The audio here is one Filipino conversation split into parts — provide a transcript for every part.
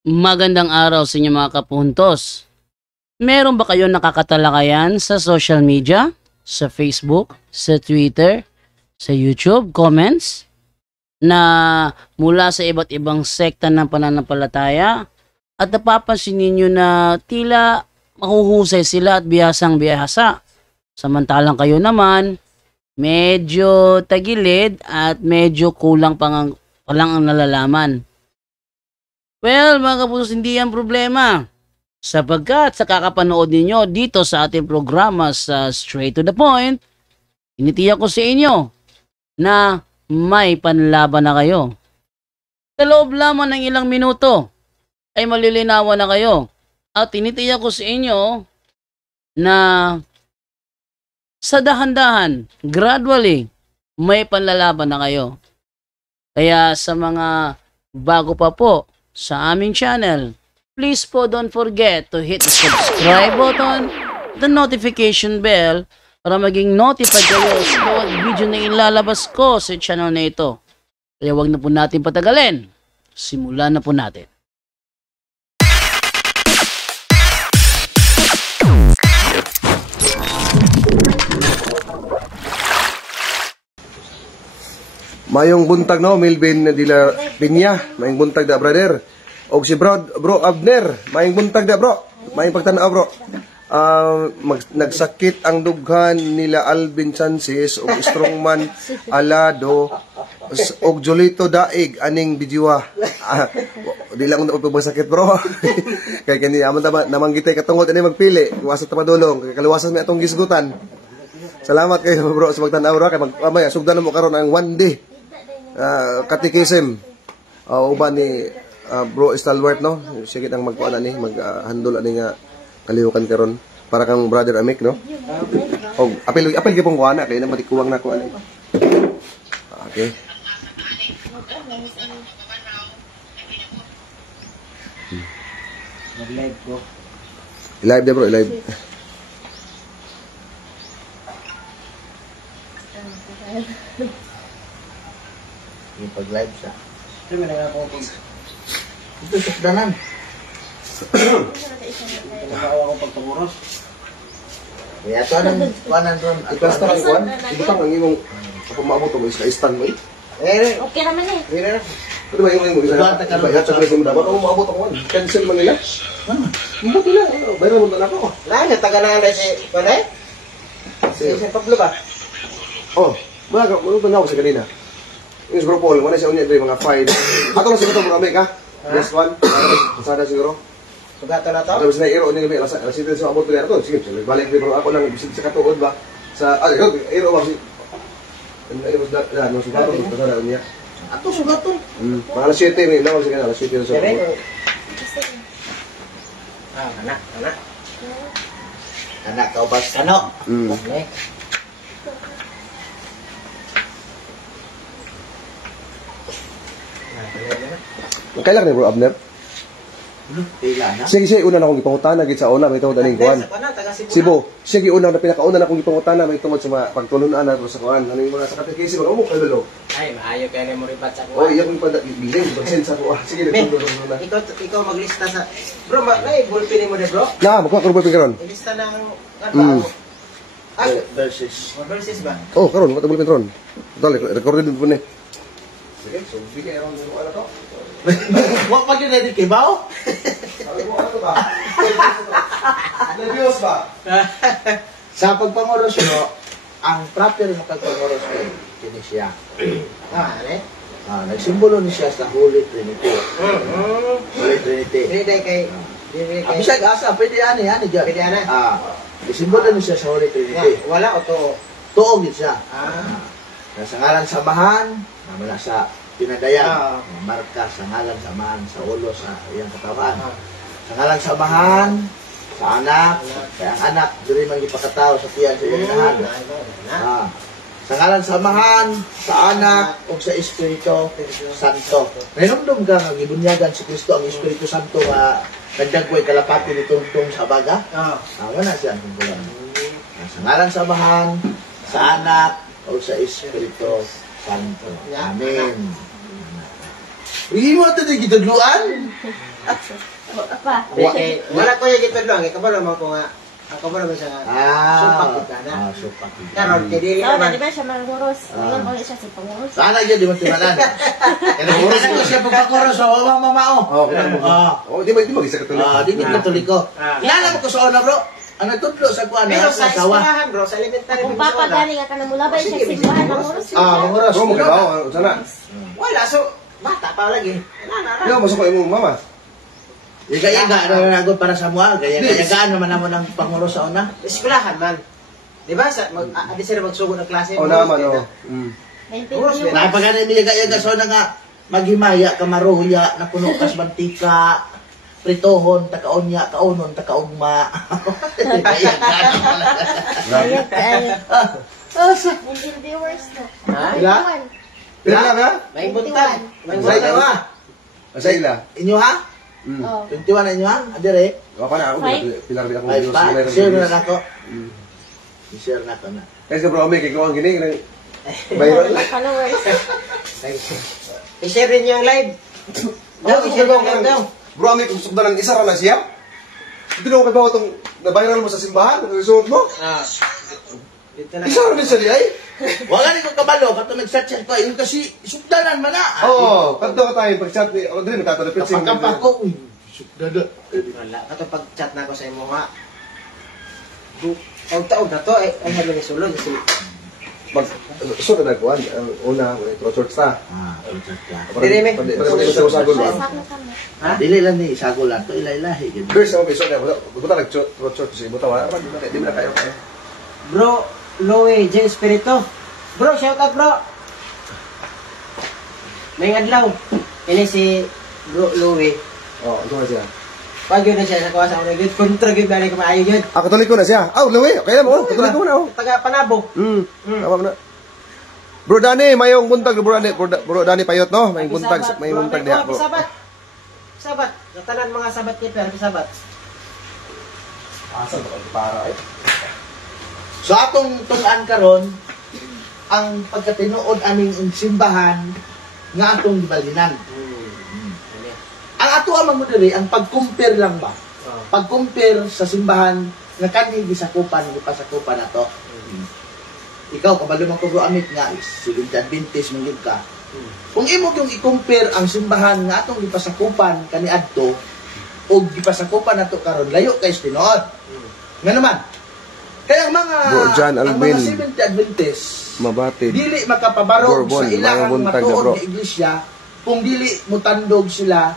Magandang araw sa inyo mga kapuntos. Meron ba kayong nakakatalakayan sa social media? Sa Facebook, sa Twitter, sa YouTube, comments? Na mula sa iba't ibang sekta ng pananampalataya at napapansin ninyo na tila mahuhusay sila at bihasang bihasa. Samantalang kayo naman, medyo tagilid at medyo kulang pa lang ang nalalaman. Well, mga kapusos, hindi yan problema. Sapagkat sa kakapanood ninyo dito sa ating programa sa Straight to the Point, initiyak ko sa inyo na may panlaban na kayo. Sa loob lamang ng ilang minuto ay malilinawan na kayo. At tinitiyak ko sa inyo na sa dahan-dahan, gradually, may panlalaban na kayo. Kaya sa mga bago pa po sa aming channel, please po don't forget to hit the subscribe button, the notification bell, para maging notified kayo sa bawat video na ilalabas ko sa channel na ito. Kaya wag na po natin patagalin. Simulan na po natin. Mayong buntag no, Milvin Dila Pinya, mayong buntag da brother. Og si bro Abner, mayong buntag da bro. Mayong pagtanaw bro. Nagsakit ang dughan nila Alvin Sanchez og Strongman Alado og Jolito Daig aning bidyuha. Di lang ako sakit bro. Kay kani amon ta namanggitay katungod ani magpili, iwasa ta madulong kay kaluwasan mi atong gisgutan. Salamat kayo bro sa pagtanaw bro kay mamaya sugdan mo karon ang one day. Katikisim uban ni bro Stalwart no, sige ang magkuan ani mag-handle ani nga kalihukan karon para kang brother Amik no. Og apil gyud pong kuana kay na matikuwang na ko ani. Okay. Live ko. I-live de bro, i-live. Yung pag-live siya. Ito may nangako ko. Ito sakdanan. Nakawa ko pagpamuros. Kaya ito anong kuanan doon. Basta lang kuan, ibutang ang imong pagmamot mo is stand mo. Okay naman eh. Ano ba yung isa? Bayad sa presim dapat ako maabot ako. Cancel man nila. Mabuti lang. Bayad mo na ako. Lanya taga na si Panay. Si Pablo ba? Oh, baga mo ba ako sa kanina? Yung bro Paul, wala siya unya diri mga fight. Ato lang siguro bro Amik ha. Yes one. Sada siguro. Sugatan na to. Tapos na iro ni alas 7 sa abot nila to. Sige, balik ni bro ako lang bisid sa katuod ba. Sa iro ba si iro da no sugato ko sa unya. Ato sugaton. Mga alas 7 ni lawas sige alas 7 sa abot. Anak. Anak kau bas kano. Okay. Kailan ni bro Abner? Pila na. Sige, una na akong ipangutana gid sa una may tungod aning kuan. Sibo, sige una na pinakauna na akong ipangutana may tungod sa mga pagtulunan na sa kuan. Ano yung mga sa katekesi mga mo kay balo. Ay, maayo kay mo ripat sa Oh, kuan. iya kong pagbiling pagsen sa kuan. Sige, nagtulo na. Ikaw maglista sa bro, nay ballpen mo de bro. Na, magkuha ko ba karon? Ilista ng ano? Versus. Versus ba? Oh, karon, matubol ron. Total, recorded din po ni. Sige, so bigay around yung ano to. Wa pa gyud na kay bao. Sabi mo ano ba? Nervyos ba? Sa pagpangoros no, ang proper mo pagpangoros kini siya. Ale? Nagsimbolo ni siya sa Holy Trinity. Holy Trinity. Dili kay Abisag asa, pwede ani diyan. Pwede ani. Nagsimbolo ni siya sa Holy Trinity. Wala o to. Tuog gid siya. Sa ngalan samahan, wala sa pinadayan, marka sa ngalan samahan sa ulo sa iyang katawan. Sa ngalan samahan, sa anak, kaya ang anak, dili man gipakatao sa tiyan sa iyang inahan. Sa ngalan samahan, sa anak, o sa Espiritu Santo. Nainumdum ka nga, gibunyagan si Kristo ang Espiritu Santo nga nagdagway kalapati ni tungtong sa baga. Wala siya ang tungkulan. Sa ngalan samahan, sa anak, o sa Espiritu Santo. Amen. Hindi mo ito na gitagluan. Apa? Okay, wala ko yung gitod lang. Ikaw ba naman ko nga, ako ba naman siya nga, supak kita na. Supak kita. Karon, kaya dili No, naman. di ba siya manguros? Ngayon ko siya si panguros. Sana yun, di mo timanan. Kaya oras ko siya pagpakuros, wawa mamao. Di mo isa katuloy. Di ko katoliko. Kilala mo ko sa una, bro. Ang nagtudlo sa kuwan Pero sa sa asawa. eskwelahan, bro, sa elementary Kung mo sa wala. papagaling ka na mula ba siya simbahan manguros? Manguros. Bro, magkabaw. Sana. Wala, so, bata pa lagi. Wala. Yo, masuk ko imong mama. Iga-iga, nagagod para sa mua. Gaya-gagaan naman naman ang panguros sa una. Eskwelahan man. Di ba? Adi sila magsugo ng klase. Oh, naman, oh. 19 Napagana yung iga-iga sa una nga, maghimaya, kamaruya, napuno kas mantika, pritohon, takaunya, kaunon, takaugma. Ayun, ayun. Hindi viewers to. Ha? Ila? Pila ka? May buntag. May Sa buntag. inyo ha? Asa ila? Inyo ha? Oh. 21 na inyo ha? Adire? Wapa na ako. Pilar ako. Ay pa, share na ako. Share na ako na. Kasi bro, may kikaw ang gining. Viral. Followers. I-share rin niyo yung live. Oh, I-share bro, niyo daw. bro, may kusugdan ng isa ra na siya. Ito na ko kabaw itong na-viral mo sa simbahan, ang isuot mo. Dito na. Isa ra din siya di ay. Wala ni ko kabalo, kato nag-chat ko, yun kasi sugdanan man na. Oo, kanto ka tayo pag-chat ni ako din nagtatalapit sa Kapag ko, uy, sugdada. Wala. Kato pag-chat na ako sa imo nga. Og na to, ay habi ni sulod. Mag so na nagkuan una ko short sa. Chat ka. Dili, me. Pwede sa usagol ba? Sak na kami. Ha? Dili lang ni isagol lang to, ilay-ilahi. ganun. First ako piso na buta nag short si buta wala di mo na kayo. Bro, Loe, J. Espirito. Bro, shout out bro. May adlaw. Ini si Bro Loe. Oh, ito na siya. Pag yun na siya sa kawasan ko na yun, kontra yun na kumaayo yun. Ah, katuloy ko na siya. Oh, Lewi, kaya mo, katuloy ko na oh. Taga Panabo. Tama mo na. Bro Dani, mayong buntag bro Dani payot no, may buntag, may buntag diha bro. Sabat. Sabat. Katanan mga sabat ni Per, sabat. Asa ba para ay? So atong tulan karon ang pagkatinuod aning simbahan nga atong gibalinan. Ang ato ang magmudiri, ang pag-compare lang ba? Pag-compare sa simbahan nga kani gisakupan, gipasakupan nato. Ikaw kabalo man ko bro amit nga silid Adventist man gyud ka. Kung imo yung i-compare ang simbahan nga atong gipasakupan kani adto o gipasakupan nato karon layo kay tinuod. Nga naman. Kaya ang mga Bro John ang Alvin. mga Seventh Adventist Mabatid. dili makapabarog Bourbon, sa ilang mayong buntag na, matuod bro. nga iglesia kung dili mutandog sila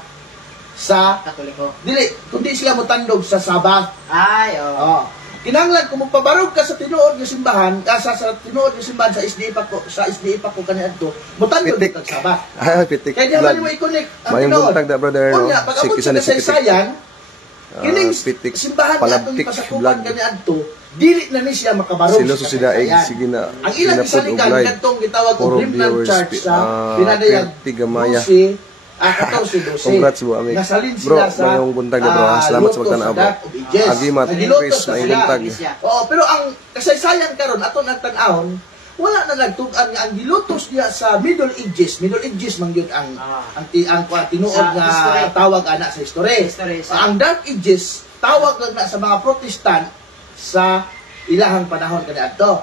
sa Katoliko. dili kundi sila mutandog sa Sabat. Ay, oh. Oh. Kinahanglan kung magpabarog ka sa tinuod nga simbahan, sa tinuod nga simbahan sa SDA pa ko kaniadto, mutandog Pitik. ka sa Sabat. Ay, pitik. Kaya di mo i-connect ang Mayong tinuod. buntag da brother no. Unya, pag abot Isa sa ni si pitik. kasaysayan, kining pitik. simbahan nga atong Palabtik pasakupan vlog. kaniadto, dili na ni siya makabarog Silo so si daig kasaysayan. sige na. Ang ilang ginapod og isalikan, live. katong gitawag Puro og Remnant viewers, Church sa pinadayag 30 gamaya. 14-12. Congrats bro, amig. Nasalin Bro, sila sa mayong buntag na bro. Salamat sa pagtanaw bro. Agimat, Chris, may buntag. Oh, pero ang kasaysayan karon aton ang tan-awon, wala na nagtug-an nga ang gilutos niya sa Middle Ages. Middle Ages man gyud ang tinuod Sa nga history. tawag ana sa history. History, Ang Dark Ages tawag lang na sa mga Protestant sa ilahang panahon kaniadto.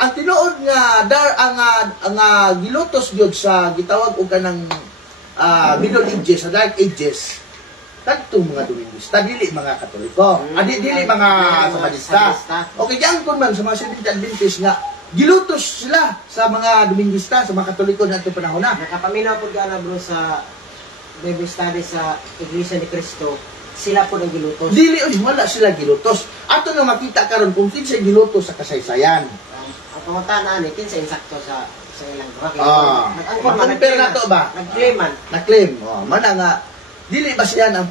Ang tinuod nga ang gilutos gyud sa gitawag og kanang Middle Ages, sa Dark Ages, kadtong mga Domingista, dili mga Katoliko, dili mga Sabadista. Okay, diyan kun man sa mga Seventh Adventist nga gilutos sila sa mga Domingista, sa mga Katoliko na itong panahon na. Nakapaminaw po gana bro sa Bible study sa Iglesia ni Cristo. Sila po nang gilutos. Dili wala sila gilutos. Ato na makita karon kung kinsa gilutos sa kasaysayan. Ang pangutaan ni kinsa insakto sa ilang duha. Compare na to ba? Nag-claim man. Na-claim. Mana nga dili ba siya ang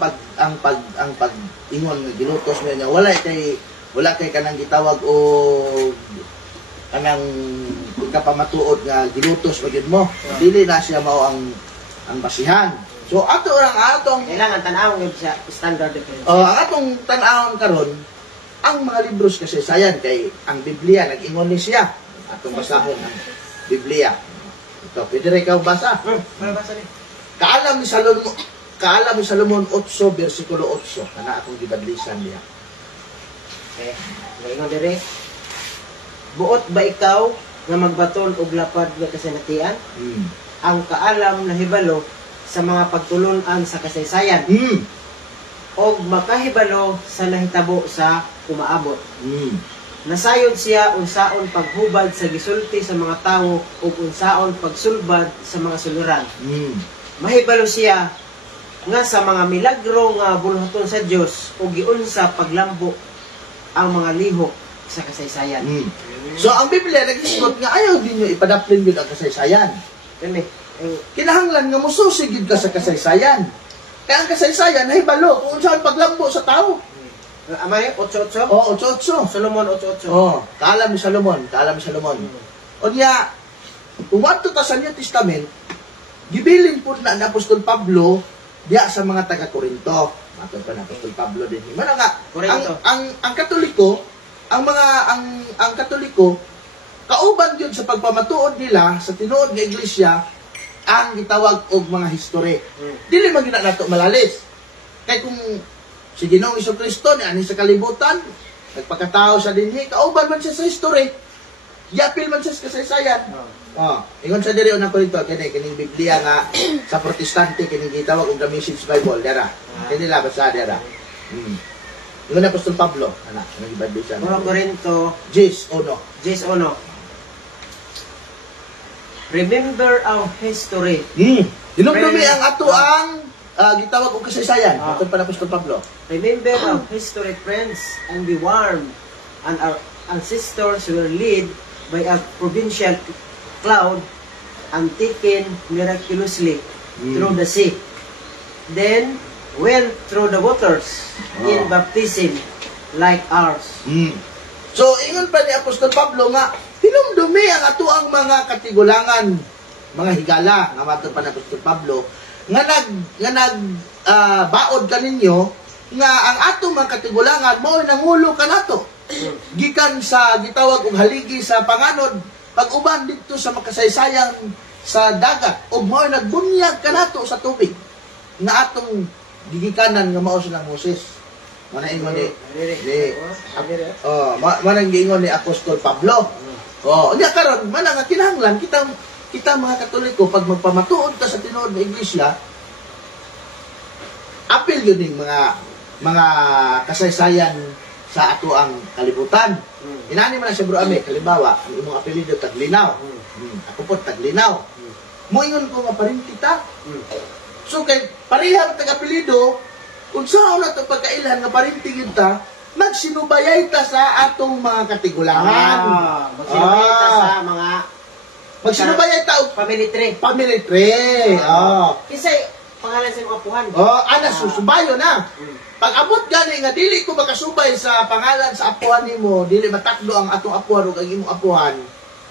pag ingon nga gilutos niya wala kay kanang gitawag o kanang kapamatuod nga gilutos pagid mo. Dili na siya mao ang basihan. So atong Kailangan tan-awon gyud siya standard defense. ang atong tan-awon karon ang mga libros kasi sayan kay ang Biblia nag-ingon ni siya. Atong basahon ang Biblia. Ito, pwede rin ikaw basa. Para basa ni. Kaalam ni Salomo, Kaalam ni Salomon 8 versikulo 8 kana akong gibadlisan niya. Okay. Ngayon dire. Buot ba ikaw nga magbaton og lapad nga kasinatian? Ang kaalam na hibalo sa mga pagtulon-an sa kasaysayan og makahibalo sa nahitabo sa kumaabot. Nasayod siya unsaon paghubad sa gisulti sa mga tawo ug unsaon pagsulbad sa mga suliran. Mahibalo siya nga sa mga milagro nga bulhaton sa Dios ug giunsa paglambo ang mga lihok sa kasaysayan. So ang Biblia nag-isgot nga ayaw din nyo ipadaplin yun ang kasaysayan. Kani, Kinahanglan nga mususigid ka sa kasaysayan. Kaya ang kasaysayan nahibalo kung saan paglambo sa tao. amay 8:8. Oo, 8-8. Solomon 8:8. Oh, kaalam ni Salomon, O niya, kung wadto ta sa New Testament, gibilin po na ni Apostol Pablo diya sa mga taga-Korinto. Matod pa na Apostol Pablo din. Mana nga, ang Katoliko, ang Katoliko, kauban yun sa pagpamatuod nila sa tinuod nga iglesia ang gitawag og mga history. Dili man gina nato malalis. Kay kung si Ginoong Jesucristo ni ani sa kalibutan, nagpakatao sa dinhi, kauban man siya sa history. Yapil man siya sa kasaysayan. Ingon sa diri una ko ito, kining Biblia nga sa Protestante kining gitawag og The Message Bible dera. Kini labas sa dera. Ingon na Apostol Pablo, ana, nagibadli siya. 1 Corinto 10:1. Remember our history. Dinumdumi ang ato ang gitawag og kasaysayan. Ato pa na Apostol Pablo. Remember our history, friends, and be warned, and our ancestors were led by a provincial cloud and taken miraculously through the sea. Then went through the waters in baptism like ours. So, ingon pa ni Apostol Pablo nga, hinumdumi ang ato ang mga katigulangan, mga higala, nga matod pa ni Apostol Pablo, nga baod ka ninyo, nga ang atong mga katigulangan, mo nangulo ka nato. Gikan sa gitawag og haligi sa panganod, pag-uban dito sa makasaysayang sa dagat, o mo nagbunyag ka nato sa tubig, na atong gigikanan nga mao silang Moses. Mana ingon ni manang giingon ni Apostol Pablo. Unya karon mana nga kinahanglan kita mga Katoliko pag magpamatuod ka sa tinuod nga iglesia, apil yun ning mga kasaysayan sa ato ang kalibutan. Inani man na siya bro ame, kalimbawa, ang imong apelido Taglinaw. Ako po Taglinaw. Moingon ko nga parin kita. So kay parihang taga-apelido, kung saan na ito pagkailan nga parinting yun ta, magsinubayay ta sa atong mga katigulangan. Magsinubayay ta sa mga magsinubayay ta og family tree. Family tree. Kisay pangalan sa mga apuhan. Ana susubayo na. Pag abot gani nga dili ko makasubay sa pangalan sa apuhan nimo, dili matakdo ang atong apuhan ug ang imong apuhan,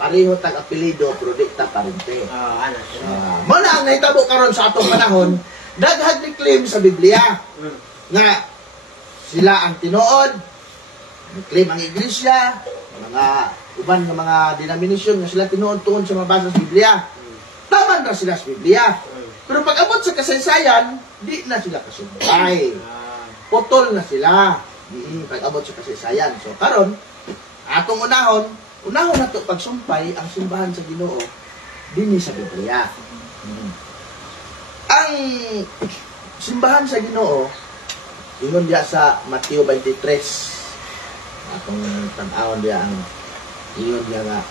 pareho tag apelyido pero di ta parente. Mo na ang nahitabo karon sa atong panahon, daghang ni claim sa Biblia nga sila ang tinuod, claim ang iglesia, mga uban nga mga denomination nga sila tinuod tuon sa mabasa sa Biblia. Taman ra sila sa Biblia. Pero pag abot sa kasaysayan, di na sila kasubay. Potol na sila. Pag abot sa kasaysayan. So karon atong unahon na to pagsumpay ang simbahan sa Ginoo dinhi sa Biblia. Ang simbahan sa Ginoo ingon diya sa Mateo 23. Atong tan-awon diya ang ingon diya nga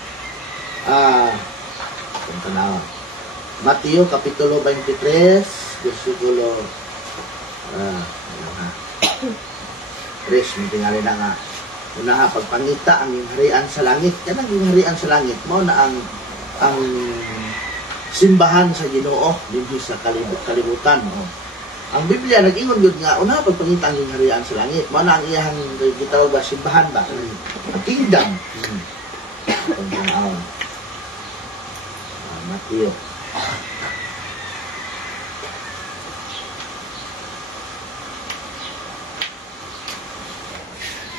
atong tan-awon. Mateo kapitulo 23 versikulo 3 tingali na nga unaha pagpangita ang harian sa langit. Yan ang harian sa langit mo na ang simbahan sa Ginoo dinhi sa kalibutan. Ang Biblia nag-ingon gyud nga unaha pagpangita ang harian sa langit mo na ang iyang gitawag ba simbahan ba ang kingdom. Mateo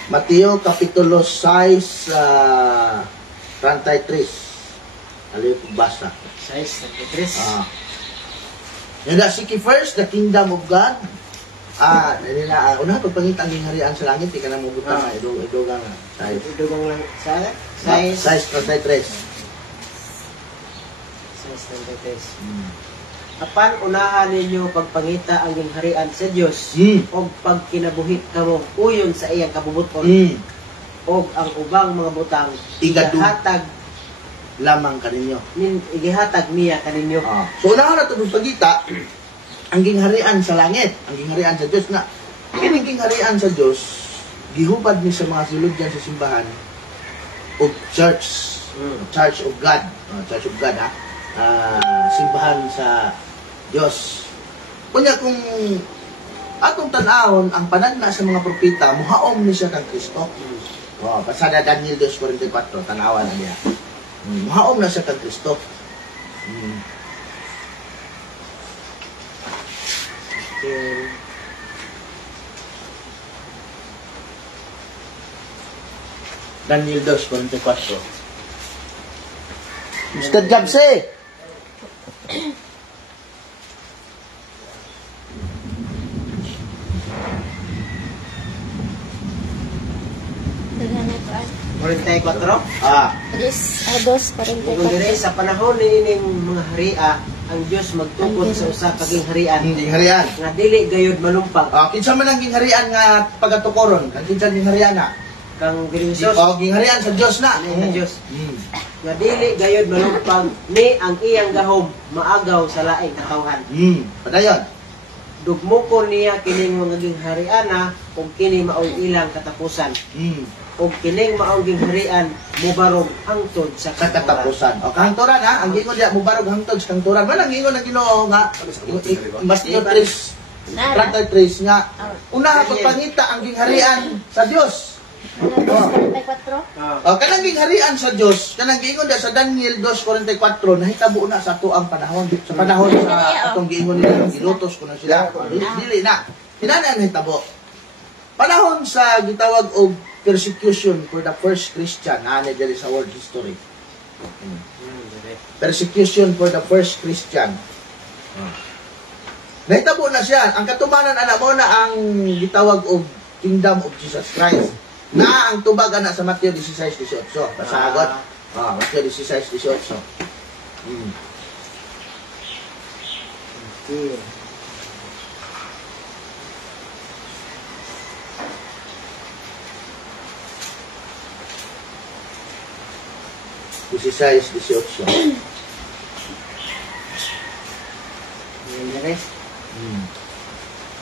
Mateo kapitulo 6 33. Aliw ko basa. 6:33. Yan na, seek ye first the kingdom of God. Una, pagpangita ang gingharian sa langit, di ka na mabutang na, idugang na. Idugang lang sa Size 33. Apan unahan ninyo pagpangita ang gingharian sa Dios o pagkinabuhi kamo uyon sa iyang kabubuton o ang ubang mga butang igahatag Lamang ka ninyo. igihatag niya kaninyo. So, unahan na ito pagpagita, ang gingharian sa langit, ang gingharian sa Diyos na, kining gingharian sa Diyos, gihubad ni sa mga sulod dyan sa simbahan, o church, church of God, ha, simbahan sa Diyos. Kunya kung atong tanahon, ang panagna sa mga propita, muhaom ni siya kang Kristo. Pasada Daniel 2:44, tanawan na niya. Muhaom na siya kang Kristo. Daniel 2:44. Mr. Jabse! Daghan na pa. 44. Dos, Kung dire sa panahon ni ining mga haria, ang Dios magtukod sa usa ka gingharian Gingharian. nga dili gayud malumpag Kinsa man ang gingharian nga pagatukoron? Ang kinsa gingharian na? kang Ginsos Gingharian sa Diyos na. sa Dios. Nga dili gayud malumpag ni ang iyang gahom maagaw sa laing katawhan. Padayon. Dugmukon niya kining mga ginghariana kung kini maong ilang katapusan. O kining maong gingharian mubarog hangtod sa Sa katapusan. Kahangturan ha, ang gingon diya mubarog hangtod sa kahangturan. Man ang gingon ng Ginoo nga mas tris Tratar 3 nga una pagpangita ang gingharian sa Dios. Dos, 44. Kanang gingharian sa Dios, kanang giingon diya sa Daniel 2:44 nahitabo na sa tuang panahon. Sa panahon sa atong giingon nila gilutos ko na sila. Dili na. Kinana nahitabo. Panahon sa gitawag og persecution for the first Christian, ani diri sa world history. Persecution for the first Christian. Nahitabo na siya. Ang katumanan ana mo na ang gitawag og Kingdom of Jesus Christ. Na ang tubag ana sa Mateo 16:18. Pasagot. Mateo 16:18. Disisays 18.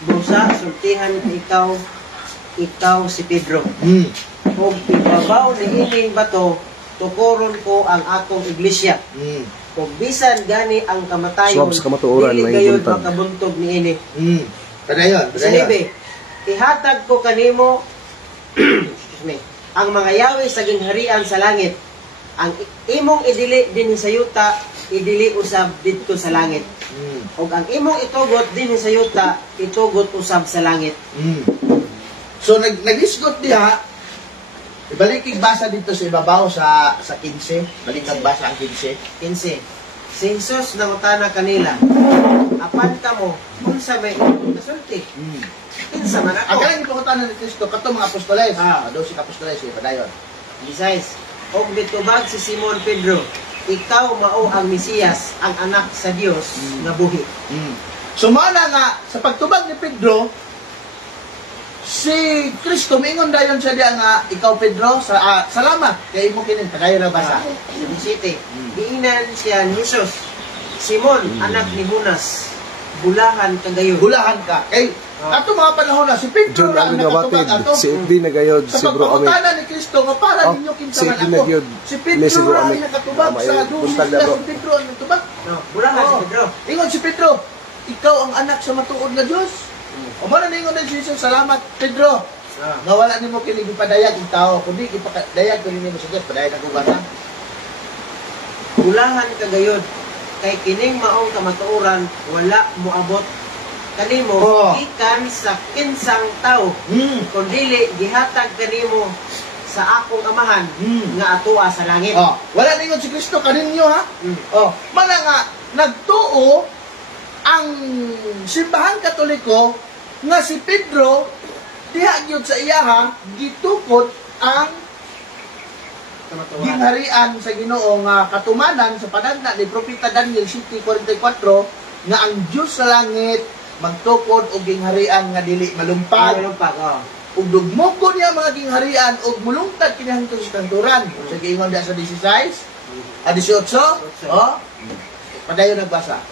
Busa, sultihan ikaw si Pedro. Kung ibabaw ni ining bato, tukuron ko ang akong iglesia. Kung bisan gani ang kamatayon, Swab sa kamatuoran, dili may gayud buntag. makabuntog ni ini. Padayon. Sinibi, ihatag ko kanimo excuse me, ang mga yawi sa gingharian sa langit. Ang imong idili din sa yuta, idili usab didto sa langit. Ug ang imong itugot din sa yuta, itugot usab sa langit. So nag-isgot diha. Ibalik yung basa dito sa ibabaw sa 15. Balik ang basa ang 15. 15. Si Jesus nangutana kanila, apan kamo unsa may kasulti? Kinsa man Ang ako? galing ipakutanan ni Kristo kato mga apostoles. Daw si apostoles padayon. Besides, og bitubag si Simon Pedro, ikaw mao ang Mesiyas, ang anak sa Dios nga buhi. So mana nga sa pagtubag ni Pedro, si Kristo mingon dayon siya diya nga ikaw Pedro salamat kay imo kinin padayon na basa. 17. Diinan siya ni Jesus, Simon, anak ni Jonas, bulahan kagayon. Bulahan ka kay ato mga panahon na si Pedro John ra ang ang nakatubag gabatid, ato. si Edwin na gayod, si Sa Bro Ame. pagpaputanan ni Kristo nga para ninyo kinsa si man Edwin ako. na gyud. Si Ni si Pedro Bro ra Ame. ang nakatubag Tama, sa yun. dulo Buntag sila na, bro. si Pedro ang natubag. No, bulahan si Pedro. Ingon si Pedro, ikaw ang anak sa matuod na Dios. O mo na ningon ni Jesus, salamat Pedro. Nga wala nimo kini gipadayag ang tao, kundi gipadayag kini nimo sa Dios, padayag ang ubatan. Bulahan kagayon. Kay kining maong kamatuoran, wala moabot kanimo gikan sa kinsang tao. Kung dili gihatag kanimo sa akong amahan nga atoa sa langit. Wala ningon si Kristo kaninyo ha. Mana nga nagtuo ang simbahan Katoliko nga si Pedro diha gyud sa iyaha gitukod ang gingharian sa Ginoo nga katumanan sa panagna ni propeta Daniel 7:44 nga ang Dios sa langit magtukod og gingharian nga dili malumpag. Ug dugmokon niya mga gingharian ug mulungtad kini hangtod sa kanturan. Sa giingon diha sa 16, 18. Oh. Padayon nagbasa.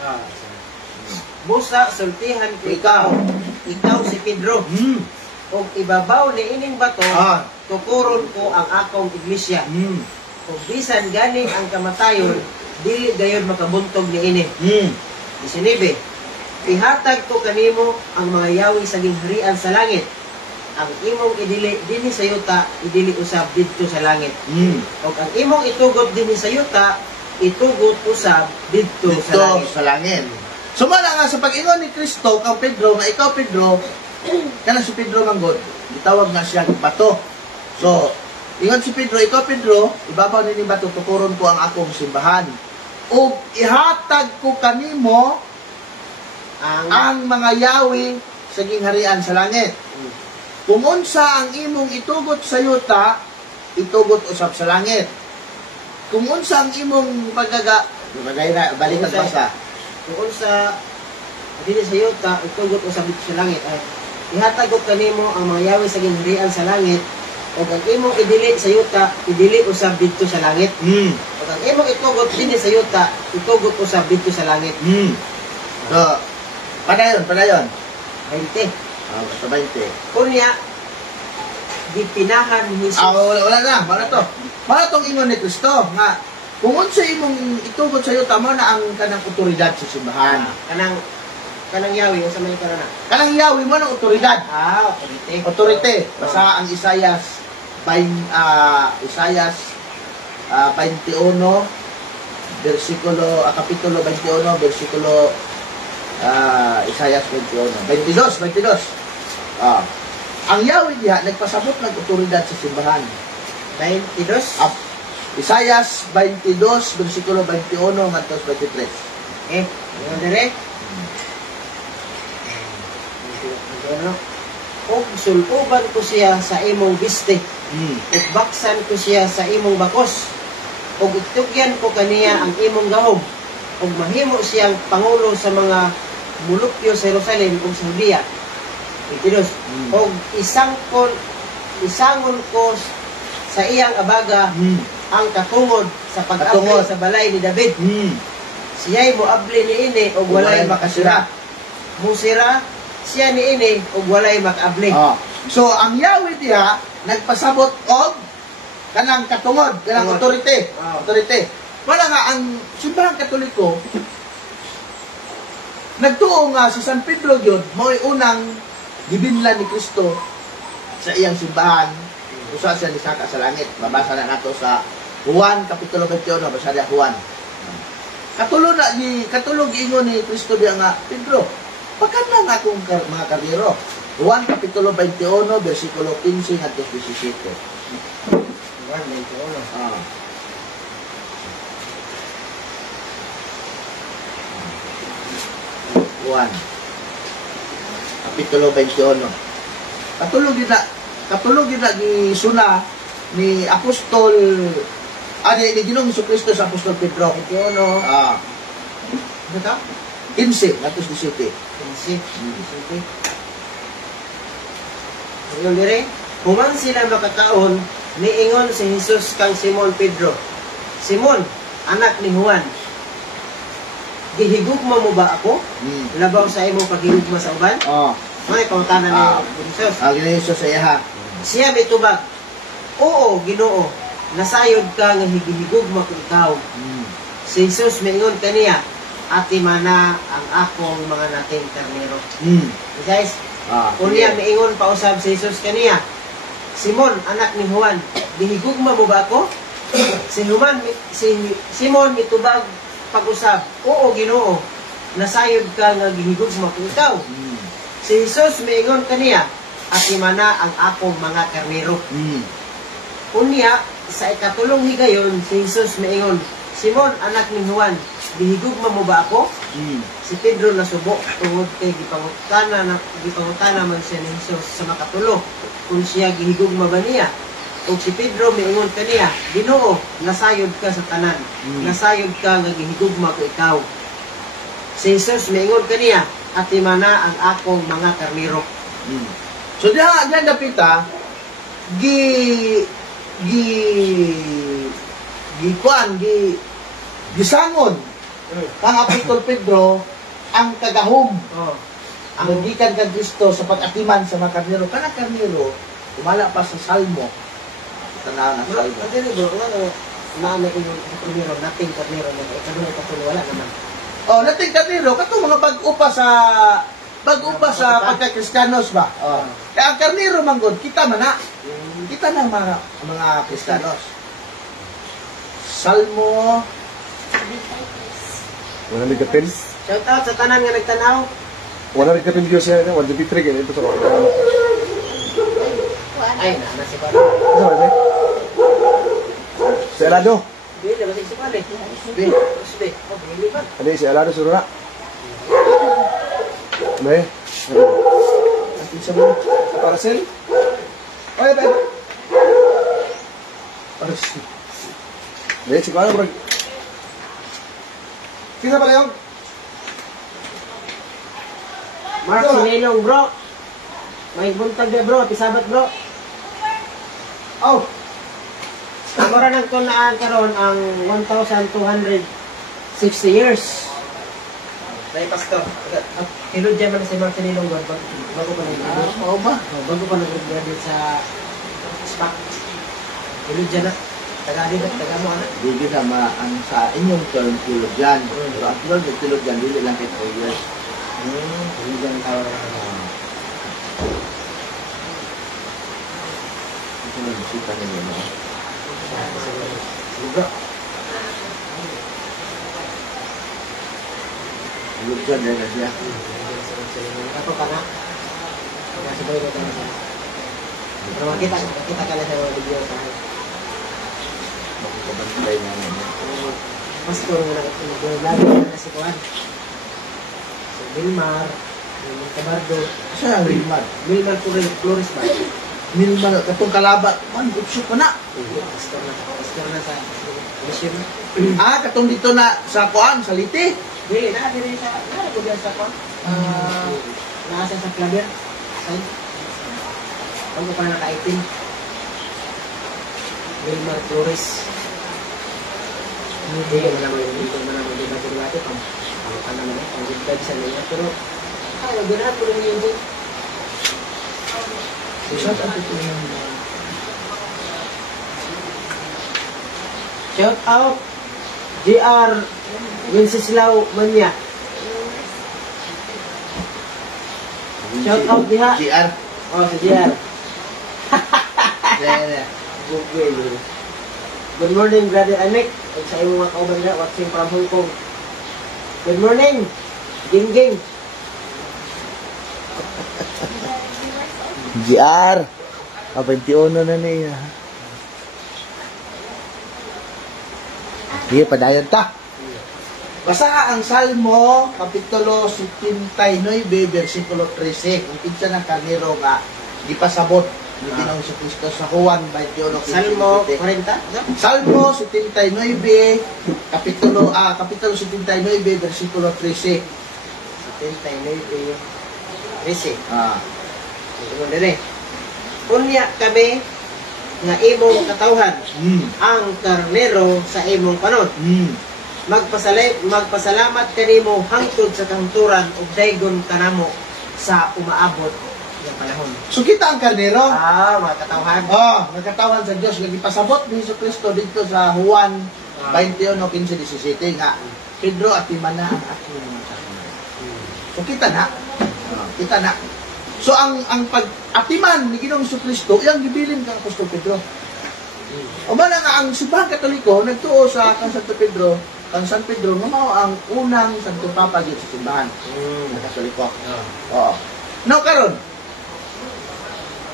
Busa sultihan ko ikaw si Pedro. Ug ibabaw ni ining bato, tukuron ko ang akong iglesia. Ug bisan gani ang kamatayon, dili gayon makabuntog ni ini. 19. Ihatag ko kanimo ang mga yawi sa gingharian sa langit. Ang imong idili dinhi sa yuta, idili usab didto sa langit. Ug ang imong itugot dinhi sa yuta, itugot usab didto sa langit. Sumala nga sa pag-ingon ni Kristo kang Pedro nga ikaw Pedro kana si Pedro manggod gitawag na siya bato. So ingon si Pedro, ikaw Pedro, ibabaw ni bato tukuron ko ang akong simbahan. Ug ihatag ko kanimo ang mga yawi sa gingharian sa langit. Kung unsa ang imong itugot sa yuta, itugot usab sa langit. Kung unsa ang imong balik ang basa. Kung sa dili sa yuta, itugot usab dito sa langit. Ay, ihatag ko kanimo ang mga yawi sa gingharian sa langit, ug ang imong idili sa yuta, idili usab dito sa langit. Ug ang imong itugot dinhi sa yuta, itugot usab dito sa langit. So, padayon. 20. Basta 20. Kunya gipinahan ni Jesus. Wala to. Wala tong ingon ni Kristo nga kung unsa imong itugot sa iyo tama na ang kanang otoridad sa simbahan. Kanang yawi unsa may kanana? Kanang yawi mo ng otoridad. Otorite. Otorite. Basta ang Isayas 21 versikulo kapitulo 21 versikulo Isayas 22. Ang yawi diha nagpasabot ng otoridad sa simbahan. 22. Isayas 22 versikulo 21 hangtod 23. Ano dire? Og suluban ko siya sa imong biste. Ug baksan ko siya sa imong bakos. Ug itugyan ko kaniya ang imong gahom. Ug mahimo siyang pangulo sa mga mulupyo sa Jerusalem ug sa Judea. 22. Og isangon ko sa iyang abaga ang katungod sa pag-abli sa balay ni David. Siya'y moabli ni ini og walay makasira. Musira siya ni ini og walay makabli. So ang yawi diha nagpasabot og kanang katungod, kanang otorite. Otorite. Wala nga ang simbahan Katoliko nagtuo nga si San Pedro gyud mo'y unang gibinlan ni Kristo sa iyang simbahan. Usa siya nisaka sa langit. Mabasa na nato sa Juan kapitulo 21, basa niya Juan. Katulog ingon ni Kristo diya nga, Pedro, pagkana nga akong mga karnero. Juan kapitulo 21, versikulo 15 hangtod 17. Juan 21. Juan kapitulo 21. Katulog yun na gisuna ni Apostol ni Ginoong Jesucristo sa Apostol Pedro. 21. Ano ta? 15, natos 17. 15. Ngayon dire, human sila makakaon, niingon si Jesus kang Simon Pedro. Simon, anak ni Juan, gihigugma mo ba ako? Labaw sa imong paghigugma sa uban? May kautanan ni Jesus. Ginoong Jesus sa iya. Siya may tubag, oo, Ginoo, nasayod ka nga higihigugma ko ikaw. Si Jesus maingon kaniya, ati mana ang akong mga nating karnero. Guys, kunya maingon pa usab si Jesus kaniya, Simon, anak ni Juan, gihigugma mo ba ako? Si Simon mitubag pag-usab, oo, Ginoo, nasayod ka nga gihigugma ko ikaw. Si Jesus maingon kaniya, ati mana ang akong mga karnero. Unya, sa ikatulong higayon, si Jesus maingon, Simon, anak ni Juan, gihigugma mo ba ako? Hmm. Si Pedro nasubo tungod kay gipangutana man siya ni Jesus sa makatulo kung siya gihigugma ba niya. Ug si Pedro miingon kaniya, Ginoo, nasayod ka sa tanan. Nasayod ka nga gihigugma ko ikaw. Si Jesus miingon kaniya, atimana ang akong mga karniro. Hmm. So diyan dapita gisangon kang Apostol Pedro ang kagahom Oh. ang gikan kang Kristo sa pag-atiman sa mga karnero. Kanang karnero umala pa sa Salmo. Tanaw na Bro, Salmo. ano bro, naana ko yung karniro, nating karniro na ikadulo katulo wala naman. Oh, nating karnero kato mga bag-upa sa pagka-Kristiyanos ba? Oh. Kaya ang karnero manggod kita man na. Kita na mga Kristiyanos. Salmo 110. Shout out sa tanan nga nagtanaw. 110 views yan. 153 ganyan ito sa mga. Ay, na si Pali. Ano ba ito? Si Alado. Bili ba si Pali? Bili. Bili. Oh, bili ba? Ano si Alado suro na? Ano eh? Atin sa mga Sa Paracel? Oy, babe. Paracel. Dahil si Kuala bro. Sino pala yung? Mark Sinilong bro. May buntag na bro, pisabat bro. Oh, Ang oras ng tunaan karon ang 1,260 years. Nay pastor, hilod dyan man si Mark Sinilong bro. Bago pa nag-graduate. oo ba? Bago pa nag-graduate sa SPAC. Hilod dyan na. Taga-adi na, taga mo ano. Hindi na ang sa inyong term tulog yan. Pero at tulog, tulog yan, hindi lang kay 4 years. Hilod dyan ang tawag na. Ito na bisita ninyo, no? Bro, Tulog yan, yan na siya. ako ka na. Pagkasibay ko tayo siya. Pero makita ka na sa mga video sa akin. Makikabantay niya yan. Pastor nga nag-lagi na si Juan. Si Wilmar, yung Tabardo, Siya ang rimad. Wilmar Flores ba? Milman, katong kalabat, man, upsyo ko na. Pastor na sa mission. Ah, katong dito na sa kuan, sa liti. Dili, na-adiri sa, na-adiri sa Juan. Naasa sa Clavier. Saan? Huwag ko pa na naka-18. Wilmar Flores. Hindi mo naman yung dito mo naman debate-debate pang ano naman eh, pang good vibes sa niya. Pero, ay, nagdirahan ko rin yun. Shout out ito yung Shout out JR Wenceslao Manya. Shout out diha. GR. Oh, si JR. Yan. Google. Good morning, brother Anek. At sa iyong mga kauban na, watching from Hong Kong. Good morning, Ging. GR. 21 na niya. Sige, padayon ta. Basa ang Salmo, Kapitulo 79, versikulo 13. Kung kinsa ng karnero nga, di pasabot ni Ginoong sa Kristo sa Juan 21. Salmo 15. 40. Salmo 79, Kapitulo 79, versikulo 13. 79, 13. Ah. Ito dire. Unya kami nga imong katawhan ang karnero sa imong panon. Magpasalamat kanimo hangtod sa kahunturan ug daygon kanamo sa umaabot ng panahon. So kita ang karnero. Mga katawhan. Nagkatawan sa Diyos, nagipasabot ni Jesu Cristo dito sa Juan 21:15-17 nga, Pedro at Timana ang aking mga karnero. So kita na. Kita na. So ang pag-atiman ni Ginoong Jesu Cristo, iyang gibilin kang Apostol Pedro. O ba na nga ang Simbahan Katoliko nagtuo sa kang Santo Pedro, kang San Pedro nga mao ang unang Santo Papa gyud sa simbahan ng Katoliko. Oo. Now karon,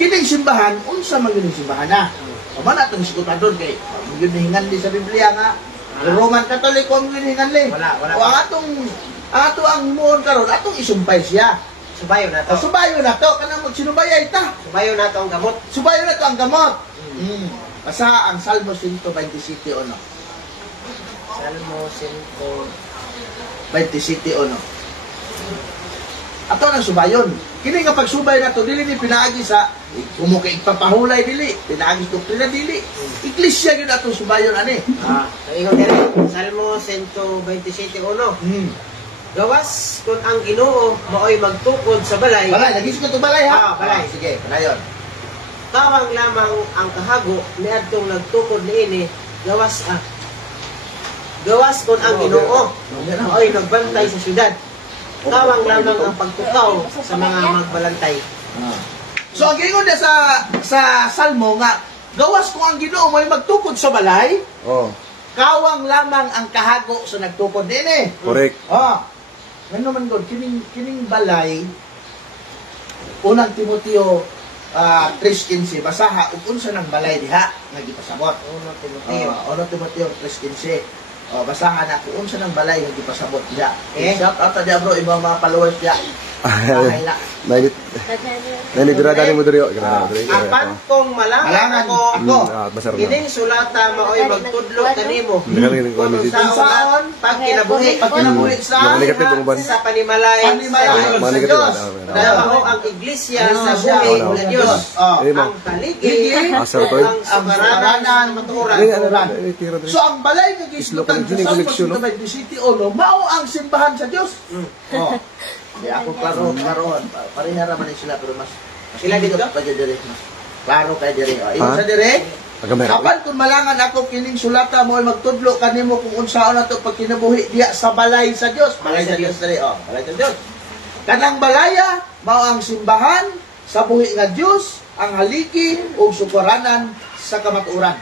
kining simbahan unsa man gining simbahan na? O ba na itong iskutadon kay yun hingan di sa Biblia nga Roman Catholic ang hininganli. Wala. O ato ang muon karon, atong isumpay siya. Subayo na to. Subayo na to, kanang magsinubayay ta. Subayo na to ang gamot. Subayo na to ang gamot. Basta ang Salmo 127 ono. Salmo 27 ono. Ato nang subayon. Kini nga pagsubay na to, dili ni pinaagi sa kumukay ipapahulay dili. Pinaagi doktrina dili. Iglesia gyud ato subayon ani. Ingon diri, Salmo 127:1. Gawas kung ang Ginoo maoy magtukod sa balay. Balay, lagi ko to balay ha. Balay. Sige, panayon. Tawang lamang ang kahago niadtong nagtukod niini. Gawas kung ang Ginoo maoy nagbantay sa syudad. Tawang lamang ang pagtukaw sa mga magbalantay. So ang gingon niya sa Salmo nga, gawas kung ang Ginoo may magtukod sa balay, kawang lamang ang kahago sa nagtukod nini. Correct. Ngano man gud kining balay unang Timoteo 3:15 basaha ug unsa nang balay diha nga gipasabot. Unang Timoteo 3:15. Basahan na kung unsa nang balay nga gipasabot diha. Shout out ta bro imong mga followers diha. Nainigurada mo diri. Apan kung malangan ako, kining sulata maoy magtudlo kanimo. Kung saan pagkinabuhi sa panimalay sa Diyos. Dahil ang iglesia sa buhay ng Diyos. Ang paligid, ang sumaranan, maturan. So ang balay nga gislutan sa Salmo 127 mao ang simbahan sa Diyos. Di ako klaro, parehara man sila pero mas Sila dito? pa dire. Klaro kay dire. Ingon sa dire. Kapan kung malangan ako kining sulata mo ay magtudlo kanimo kung unsaon nato pagkinabuhi diya sa balay sa Dios. Balay sa Dios dire. Balay sa Dios. Kanang balaya mao ang simbahan sa buhi nga Dios, ang haligi ug sukuranan sa kamatuoran.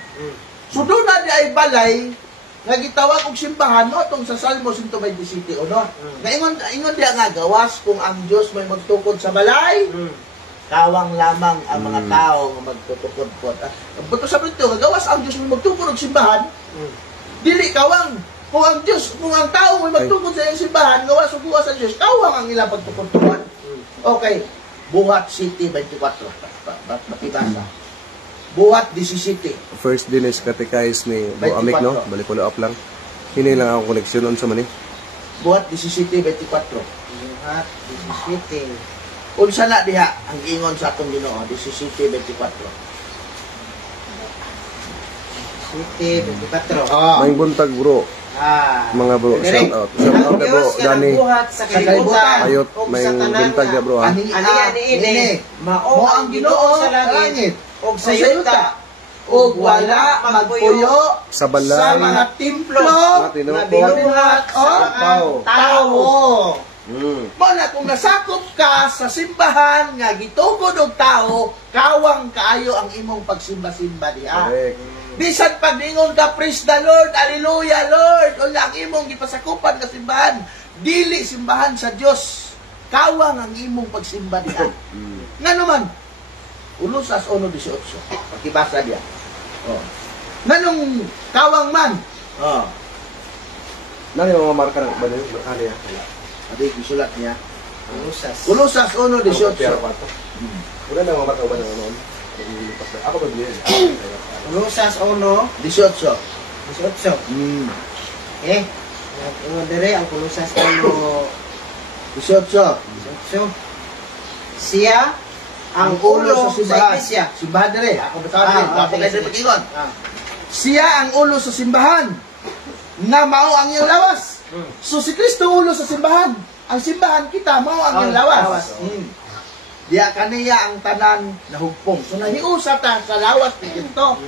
So doon na di ay balay nga gitawag og simbahan no tong sa Salmo 127 no. Nga ingon diya nga gawas kung ang Dios may magtukod sa balay, kawang lamang ang mga tao nga magtutukod po. Ang buto sa bito nga gawas ang Dios may magtukod og simbahan. Dili kawang kung ang Dios, kung ang tao may magtukod sa iyang simbahan, gawas ug gawas sa Dios, kawang ang ilang pagtukod-tukod. Okay, Buhat City 24. Bakibasa. Buhat 17. First din is katikais ni Bro Amik, no? Balik follow up lang. Hini lang ako koneksyon on sa mani. Buhat 17, 24. Buhat 17. Unsa na diha ang ingon sa atong Ginoo 17, 24. City 24. May buntag bro. Mga bro, shout out. Shout out na bro, Dani. Sa kalibutan. Ayot, may buntag na bro. Aniya niini. Mao ang Ginoo sa langit. Og sa yuta. Og wala magpuyo Sa balay. sa mga templo Mga na binuhat sa mga tao. Mo na kung nasakop ka sa simbahan nga gitukod og tao, kawang kaayo ang imong pagsimba-simba diha. Correct. Bisan pag ningon ka, praise the Lord, hallelujah, Lord, o ang imong gipasakupan nga simbahan, dili simbahan sa Dios. Kawang ang imong pagsimba diha. Nga naman, Ulusas 1:18. Pakibasa diya. Nanong kawang man. Nani mga marka ng ba niyo? Ano ya? Abi gisulat niya. Ulusas. Ulusas 1:18. Wala na mga marka ba ng ano? Ako ba diyan? Ulusas 1, 18. 18. Ingon dire ang Ulusas 1, 18. 18. Siya ang ulo sa iglesia. Simbahan dire. Ako basahin. Ako kay dire pag-ingon. Siya ang ulo sa simbahan. Nga mao ang iyang lawas. So si Kristo ulo sa simbahan. Ang simbahan kita mao ang iyang lawas. Diya kaniya ang tanan nahugpong. So nahiusa ta sa lawas ni Kristo.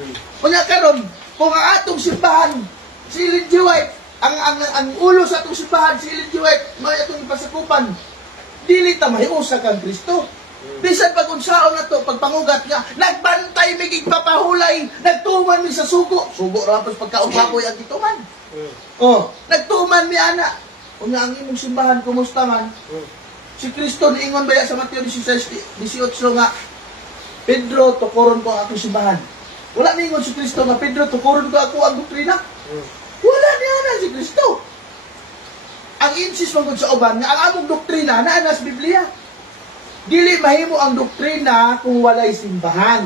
Kunya karon kung ang atong simbahan si Ellen G. White, ang ulo sa atong simbahan si Ellen G. White, mao atong pasakupan. Dili ta mahiusa kang Kristo. Bisan pag unsaon na to, pagpangugat nga, nagbantay may gigpapahulay, nagtuman mi sa sugo. Sugo rapos pagkaumbaboy ang gituman. Nagtuman mi ana. Unya ang imong simbahan, kumusta man? Si Kristo niingon ba sa Mateo 16:18 nga, Pedro, tukuron ko ang akong simbahan. Wala niingon si Kristo nga, Pedro, tukuron ko ako ang doktrina. Wala niya na si Kristo. Ang insist man gud sa uban nga ang among doktrina naa na sa Biblia. Dili mahimo ang doktrina kung walay simbahan.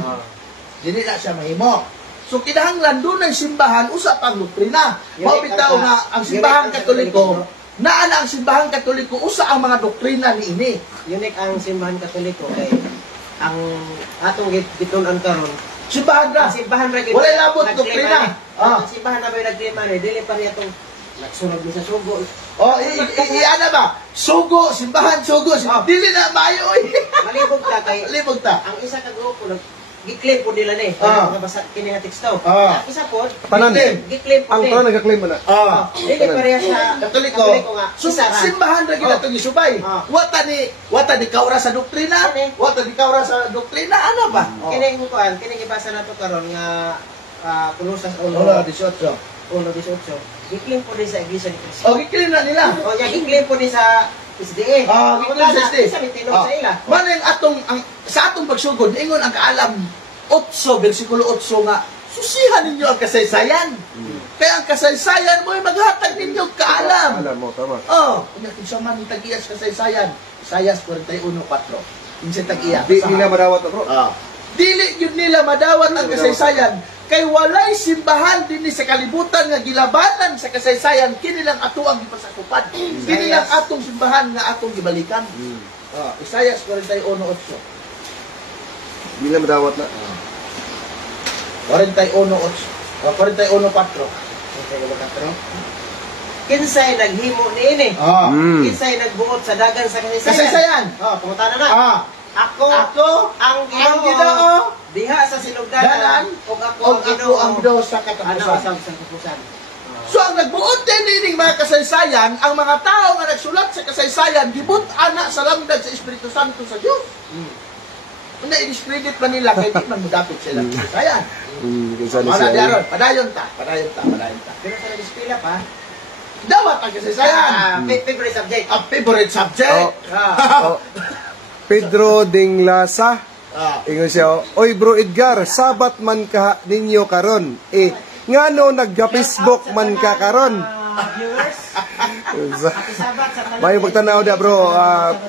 Dili na siya mahimo. So kinahanglan doon ang simbahan usa pang doktrina. Mao bitaw nga ang simbahan Katoliko, naa na ang simbahan Katoliko usa ang mga doktrina niini. Unique ang simbahan Katoliko kay ang atong gitun-an karon. Simbahan ra. Ang simbahan ra gid. Wala labot doktrina. Ang simbahan na ba nagklima ni dili pa niya tong nagsunod ni sa sugo. Oh, ana ba? Sugo, simbahan, sugo. Dili na maayo oy. Malibog ta kay Libog ta. ang isa ka grupo gi-claim po nila ni. Ah. Nabasa kini nga teksto. Ah. Ang isa po Tanan. gi-claim po Ang ni. tanan nagka-claim mo na. Dili pareha sa Katoliko. nga. So, Isa ra. simbahan ra gid atong isubay. Ah. Wata ni kaura sa doktrina. Ano? Wata ni kaura sa doktrina ano ba? Kini ko kuan, kini gibasa nato karon nga Kolosas 1:18. 1:18. Gi-claim po din sa Iglesia ni Cristo. Oh, gikilin na nila. O nya gi-claim po din sa SDA. Gikilin sa SDA. Sa tinuod sa ila. Man ang atong sa atong pagsugod ingon ang kaalam 8 bersikulo 8 nga susihan ninyo ang kasaysayan. Kaya ang kasaysayan mo ay maghatag ninyo kaalam. Alam mo, tama. Oh, kung sa man tag-iyas kasaysayan, Isaias 41:4. Insa tag-iya. Di nila madawat na, bro. Dili yun nila madawat ang kasaysayan kay walay simbahan dinhi sa kalibutan nga gilabanan sa kasaysayan kini lang ato ang gipasakupan. Kini lang atong simbahan nga atong gibalikan. Isaias 41:8. Di nila madawat na. 41:8. 41:4. Kinsay naghimo niini? Kinsay nagbuot sa dagan sa kasaysayan? Kasaysayan. Pangutana na. Ako ang Ginoo Ginoo diha sa sinugdanan Dalan, ug ako o ang ako Ginoo ang Ginoo sa ano katapusan. sa katapusan. So ang nagbuot din ining mga kasaysayan, ang mga tao nga nagsulat sa kasaysayan gibut ana sa lamdag sa Espiritu Santo sa Dios. Una i-discredit man nila kay di man mudapit sila sa kasaysayan. Kinsa ni Wala siya. diaron, padayon ta. Pero sa nag-eskwela pa, Dawat ang kasaysayan. favorite subject. Ang favorite subject. Oh. Pedro Ding Lasa. Ingon siya, oy bro Edgar, sabat man ka ninyo karon. Ngano nagga-Facebook man ka karon? Viewers, sabat sa tanan. Mayong pagtanaw da bro,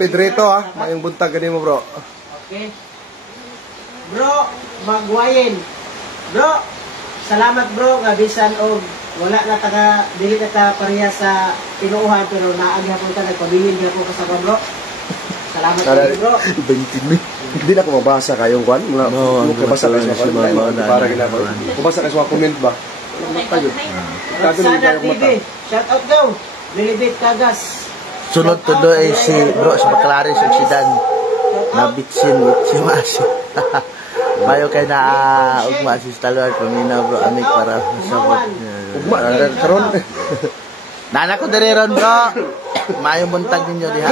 Pedrito ha. Mayong buntag ganimo bro. Okay. Bro, magwayin. Bro, salamat bro nga bisan og wala na taga dili na ta pareha sa tinuuhan pero naagi hapon ka nagpabilin gyapon ka sa bro. Salamat kayo, bro. 20 Hindi na ako mabasa kayong kwan. Mga mabasa kayo sa kwan. Para ginagawa. Mabasa kayo sa comment ba? Sada TV, shout out daw. Lilibit Kagas. Sunod to do ay si bro sa Baclaris Occidan. Nabitsin si Mas. Mayo kay na ugma si Stalwart pamina bro amik para sabot. Ugma karon. Nana ko diri ron bro. Mayo buntag ninyo diha.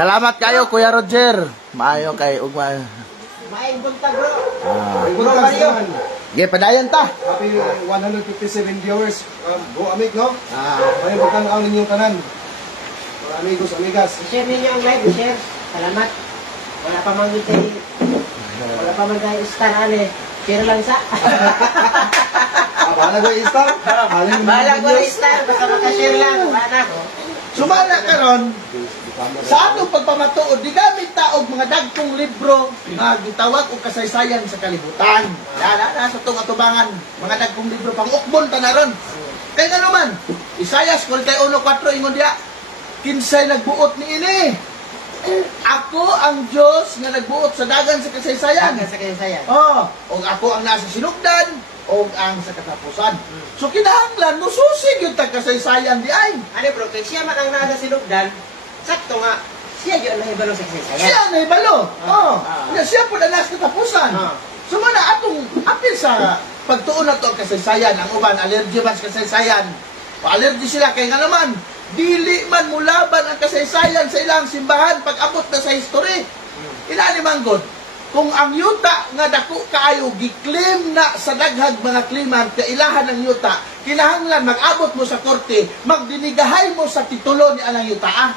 Salamat kayo Kuya Roger. Mayo kay ugma. Maayong buntag, bro. Bro Mario. Ge padayon ta. Happy 157 viewers. Go amig no? Mayong pagtanaw ninyong tanan. Mga amigos, amigas. I-share ninyo ang live, i-share. Salamat. Wala pa man tayo. Wala pa man tayo star ale. Share lang sa. Bahala ko i-star. Bahala ko ang star. Basta makashare lang. Wala. Sumala karon sa atong pagpamatuod, di gamit taog mga dagkong libro nga gitawag og kasaysayan sa kalibutan. Dala sa tong atubangan, mga dagkong libro pang-ukbon ta na ron. Kay nga naman, Isaias 41:4 ingon diha, kinsay nagbuot niini? Ako ang Dios nga nagbuot sa dagan sa kasaysayan. Dagan sa kasaysayan. Og ako ang nasa sinugdan og ang sa katapusan. So kinahanglan mo susig yung kasaysayan di ay. Ano bro, kay siya man ang nasa sinugdan, sakto nga, siya yun ang hibalo sa kasaysayan. Siya na ibalo. Siya po na nasa katapusan. So muna atong apil sa pagtuon na to ang kasaysayan, ang uban allergy man sa kasaysayan. O allergy sila kay nga naman dili man mulaban ang kasaysayan sa ilang simbahan pag abot na sa history. Inani manggod kung ang yuta nga dako kaayo giklaim na sa daghag mga kliman kailahan ng yuta, kinahanglan mag-abot mo sa korte, magdinigahay mo sa titulo ni alang yuta.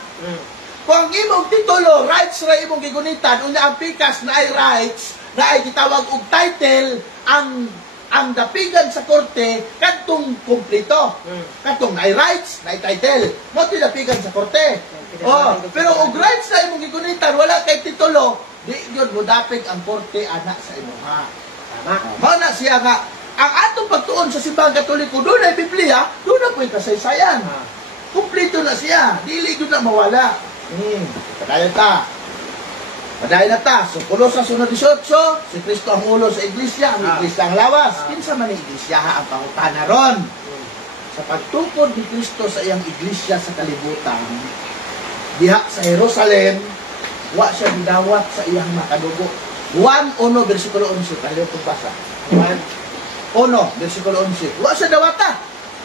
Kung ang imong titulo, rights ra imong gigunitan, unya ang pikas na ay rights, na ay gitawag og title, ang ang dapigan sa korte kadtong kumpleto. Kadtong na rights, na title. Mo ti dapigan sa korte. Oh, pero og rights na imong gigunitan wala kay titulo, di gyud mo dapig ang korte ana sa imuha. Tama. Mao na siya nga ang atong pagtuon sa simbahan Katoliko doon ay Biblia, doon na po'y kasaysayan. Kumpleto na siya, dili gyud na mawala. Padayon ta. Padayon na ta. So, Kolosas 1:18, si Kristo ang ulo sa iglesia, ang iglesia ang lawas. Kinsa man ang iglesia ang pangutana ron. Sa pagtukod ni Kristo sa iyang iglesia sa kalibutan, diha sa Jerusalem, wa siya gidawat sa iyang makadugo. 1:1 versikulo 11, tayo pagbasa. 1:1 versikulo 11. Wa siya dawata.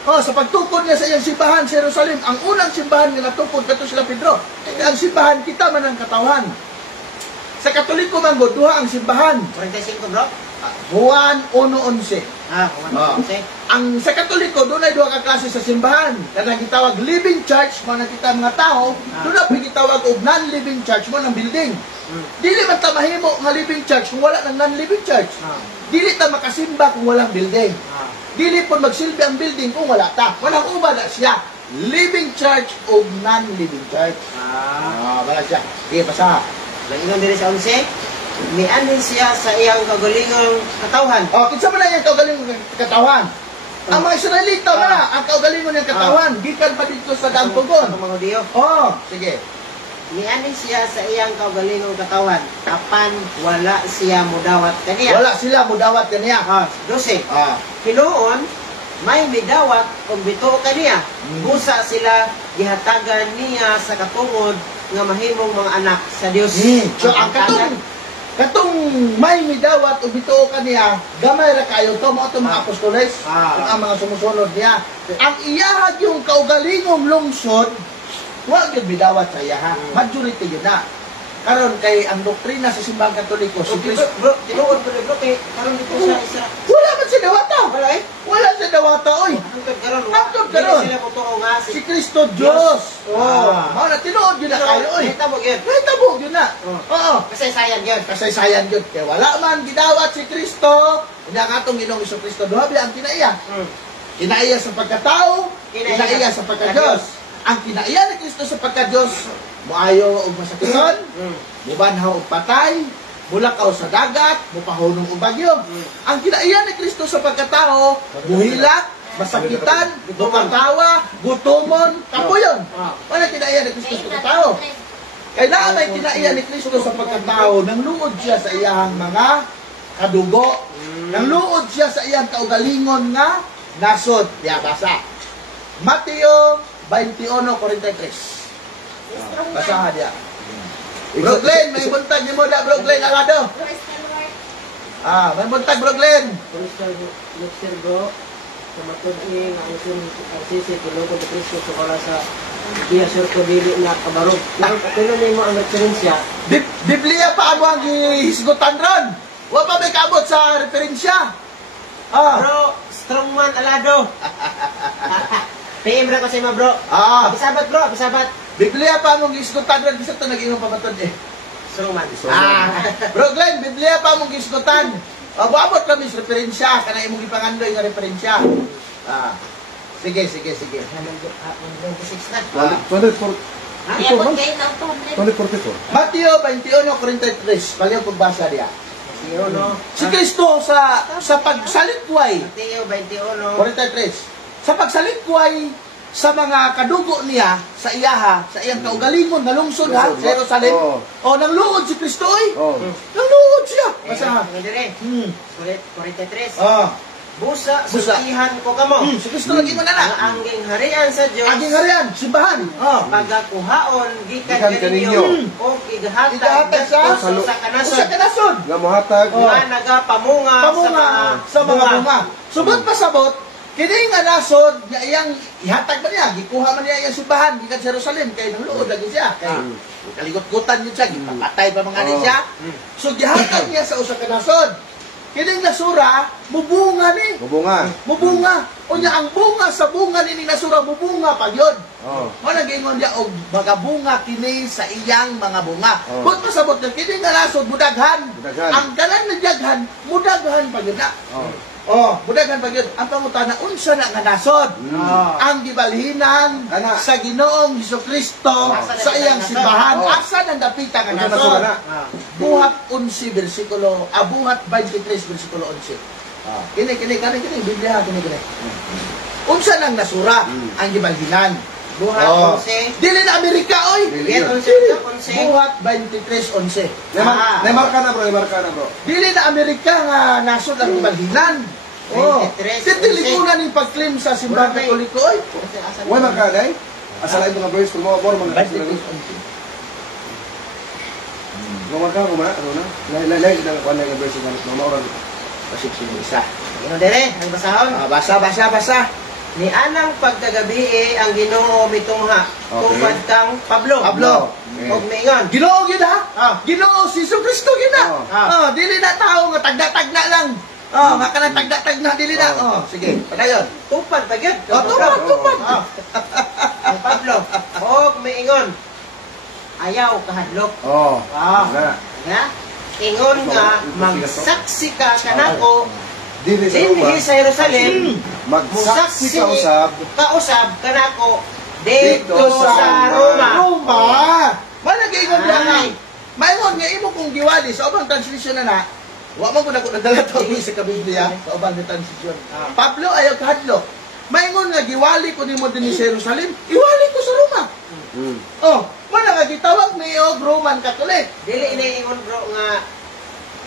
Sa pagtukod niya sa iyang simbahan sa Jerusalem, ang unang simbahan nga natukod kadto sila Pedro. Ang simbahan kita man ang katawhan. Sa Katoliko man go duha ang simbahan. 45 bro? Juan 1:11. Okay. Ang sa Katoliko doon ay duha ka klase sa simbahan. Kanang gitawag living church mo na kita mga tao, doon na gitawag og non-living church mo ng building. Dili man ta mahimo nga living church kung wala nang non-living church. Dili ta makasimba kung walang building. Dili po magsilbi ang building kung wala ta. Walang uba na siya. Living church o non-living church. Wala siya. Sige, basa. Ingon diri sa 11, mianin siya sa iyang kagalingong katawhan. Kinsa man na yung kaugalingon ng katawan? Ang mga Israelita man na, ang kaugalingon ng katawan. Gikan pa dito sa daang tugon. Ang mga Hudiyo. Sige. Mianin siya sa iyang kagalingong katawan. Apan wala siya mudawat kaniya. Wala sila mudawat kaniya. 12. Hinuon, may midawat kung bituo kaniya. Busa sila gihatagan niya sa katungod nga mahimong mga anak sa Dios. So ang katong may midawat o bituo kaniya, gamay ra kayo to mo mga apostoles, ang mga sumusunod niya. Ang iyahag yung kaugalingong lungsod, wag gyud midawat sa iyaha. Majority yun na. Karon kay ang doktrina sa simbahan Katoliko, si Kristo, Bro, tinuod ko bro kay karon dito sa isa. wala man si dawata. Wala eh. Wala si dawata oy. Hangtod karon. Hangtod karon. Sila mutuo nga Si Kristo Dios. Mao na tinuod yun na kayo oy. Kita mo gyud. Nahitabo yun na. Kasaysayan gyud. Kasaysayan yun. Kaya wala man gidawat si Kristo. Hindi ang atong Ginoong Kristo. Duhabi ang kinaiya. Kinaiya sa pagkatao, kinaiya sa pagka-Diyos. Ang kinaiya ni Kristo sa pagka-Diyos, muayo og masakiton, mubanhaw og patay, mulakaw sa dagat, mupahunong og bagyo. Ang kinaiya ni Kristo sa pagkatao, muhilak, masakitan, mupatawa, gutomon, kapuyon. Wala kinaiya ni Kristo sa pagkatao. Kaya na may kinaiya ni Kristo sa pagkatao, nang luod siya sa iyang mga kadugo, nang luod siya sa iyang kaugalingon nga nasod. Basa. Mateo 21:43. Basahan niya. Bro Glenn, may buntag niyo mo na, Bro Glenn, agado. May buntag, Bro Glenn. Mr. Bro, kamatod ni nga ang sisi tulungan ni Kristo sa oras sa Biblia surto dili na kabarog. Tulo nimo ang referensya. Biblia pa ano ang hisgutan ron. Wa pa may kabot sa referensya. Bro, strongman alado. PM ra ko sa ima bro. Bisabat bro, bisabat. Biblia pa mong hisgutan ron, bisa to nag-ingon pamatod eh. Strongman. Bro Glenn, Biblia pa mong hisgutan. Abot kami sa referensya, kanang imong ipangandoy nga referensya. Sige. 26 na. 2044. Mateo 21:43. Paliw pagbasa diya. Si Kristo sa pagsalikway. Mateo 21. 43. Sa pagsalikway sa mga kadugo niya sa iyaha, sa iyang kaugalingon na lungsod sa Jerusalem. Nang luod si Kristo oy. Nang luod siya. Basa. Dire. 43. Busa Busa. sutihan ko kamo. Si Kristo lagi mo na na. Ang angking harian sa Dios. Aging harian, simbahan. Pagakuhaon gikan Gikan kaninyo kaninyo. o igahatag Igahatag sa sa kanasod Usa ka nasod. Nga mohatag. nga nagapamunga Sa mga bunga. Subot pasabot, kini nga nasod, nga iyang ihatag man niya, gikuha man niya iyang simbahan, gikan sa Jerusalem, kay nang luod lagi siya. Kay kaligot-gutan yun siya, gipapatay pa mga niya. So gihatag niya sa usa ka nasod. Kining nasura, mubunga ni. Mubunga. Mubunga. Unya ang bunga sa bunga ni nasura bubunga pa yun. Oh. Mo nagingon dia og magabunga kini sa iyang mga bunga. Oh. But pasabot na kini nga nasod budaghan. Budaghan. Ang dalan na daghan, mudaghan pa yun na. Oh, budaghan pa yun. Ang pangutana unsa na nga nasod? Ang gibalhinan Ana. sa Ginoong Hesukristo sa iyang simbahan. Oh. Asa nang dapita nga Unsa na nasod? na? Buhat 11 bersikulo, buhat 23 bersikulo 11. Kini Biblia kini. Unsa nang nasura ang gibalhinan? Buhat Oh. 11. Dili na Amerika oy. Dili. Yan 11. Buhat 23:11. Nemarka na bro. Dili na Amerika nga nasod ang gibalhinan. Oh, 23:11. titilikunan ni pag-claim sa simbahan Katoliko oy. Why marka day? Asa lain mga verse kung mo mga 23:11. marka ko mana ano na? Lain na wala nga verse nga mauran. Pasip sino isa. Ino dire, ang basahon. Basa. Ni anang pagkagabi ang Ginoo mitungha. Okay. Tupad kang Pablo. Okay. Og miingon. Ginoo gyud ha? Ginoo si Kristo gyud na. Oh. Dili na tao nga tagda-tagda lang. Nga kanang tagda-tagda dili na. Sige, padayon. Tupad pa gyud. Tupad. Ang Pablo. Og miingon. Ayaw kahadlok. Oh. Ah. Nga? Ingon nga magsaksi ka kanako Dili sa dinhi Roma. sa Jerusalem. Magsaksi ka usab. Kausab kanako dito sa Roma. Roma. Malagay nga Ay. Maingon nga imo kung giwali sa ubang translisyon na wa man ko nadala to sa Biblia sa ubang nga translisyon. Pablo ayaw kahadlok. Maingon nga giwali ko nimo dinhi sa Jerusalem, iwali ko sa Roma. Wala nga gitawag ni og Roman Catholic. Dili iniingon bro nga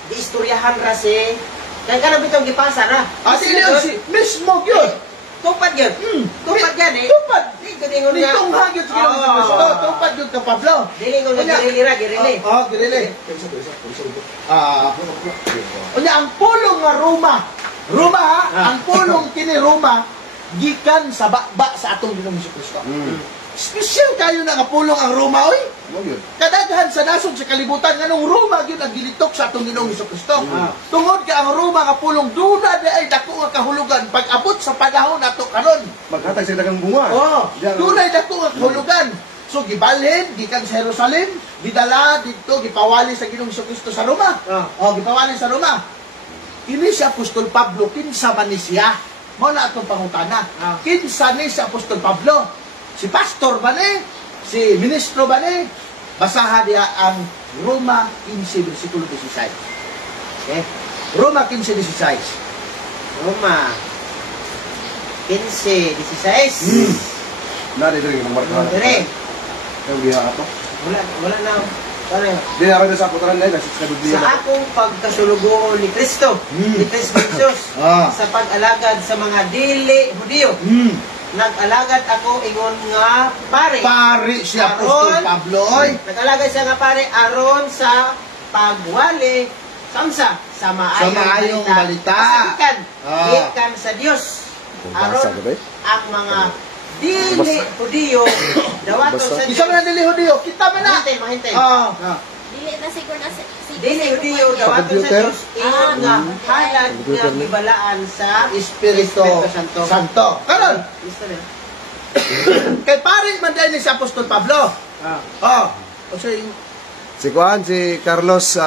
di istoryahan ra si kaya ka na bitong gipasa ra. Dili si mismo gyud. Tupad yun. Tupad yan eh. Tupad. Di ko ingon nga. Nitong hagyot sa Ginoong Kristo, tupad gyud ka Pablo. Dili ingon nga girili ra, girili. Girili. Unya ang pulong nga Roma. Roma ha, ang pulong kini Roma gikan sa bakba sa atong Ginoong Kristo. Special kayo na nga pulong ang Roma oy. Kadaghan sa nasod sa kalibutan nganong Roma gyud ang gilitok sa atong Ginoong Kristo. Tungod ka ang Roma nga pulong duna ay dako nga kahulugan pag abot sa panahon nato karon. Maghatag sa dagang bunga. Dunay dako nga kahulugan. So gibalhin gikan sa Jerusalem, gidala didto gipawali sa Ginoong Kristo sa Roma. Gipawali sa Roma. Ini si Apostol Pablo kinsa man ni siya? Mao na atong pangutana. Kinsa ni si Apostol Pablo? Si pastor ba ni? Si ministro ba ni? Basaha diya ang Roma 15 versikulo 16. Okay? Roma 15:16. Roma 15:16. Nari diri ng marka. Dire. Ang biya ato. Wala na. Ano yun? Dili ako sa putaran dai sa Biblia. Sa akong pagkasulugoon ni Kristo, ni Kristo Jesus, sa pag-alagad sa mga dili Hudiyo, nag-alagad ako ingon nga pare. Pari si Apostol Aron. Pablo oy. Nag-alagad siya nga pare aron sa pagwali samsa sa maayong balita. Kasakikan, gikan sa Dios. Aron ang mga dili Hudiyo dawaton sa Isa man ang dili Hudiyo, kita man na. Mahintay. Dili na siguro na Dili Hudiyo dawaton sa Dios ingon nga halad nga gibalaan sa Espiritu Santo. Karon, Kristo na. kay pare man dahil ni si Apostol Pablo. Kasi Si Juan, si Carlos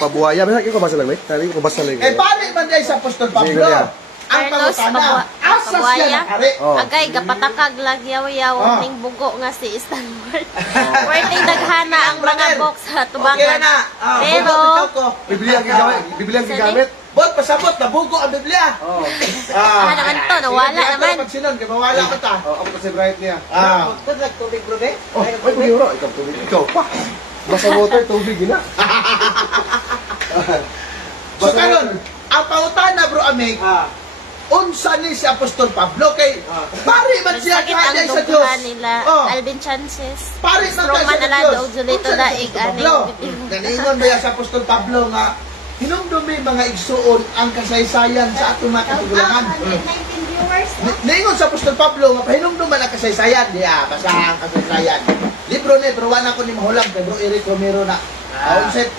Pabuaya. May ko basa lang, Tali ko basa lang. kay pare man dahil si Apostol Pablo. Sige, Kuya. Ang Carlos pangutana, asa siya nakari? Agay gapatakag lagyaw-yaw ning bugo nga si Stanford. Worthy daghana ang mga box sa Okay tubangan. na. Pero Biblia ang gigamit. Bot pasabot na bugo ang Biblia. naman to, nawala naman. Pag sinon, kay mawala ko ta. Ako kasi bright niya. Kung nagtubig bro be? Ay, pag-iro. Ikaw tubig. Ikaw pa. Basa water, tubig na. So karon, ang pangutana bro Amig, unsa ni si Apostol Pablo kay pare man siya Sakit ang kaya sa Dios. duguhan nila, Oh. Alvin Chances. Pare man Roman kaya sa Alado, Dios. Julito Unsa ni Daig, Apostol Pablo? Ganingon ba sa Apostol Pablo nga hinumdumi mga igsuon ang kasaysayan sa atong mga katigulangan. 119 viewers. Ningon sa Apostol Pablo nga pahinumduman ang kasaysayan. Basahan ang kasaysayan. Libro ni pero wala ko ni mahulam kay Bro Eric Romero na.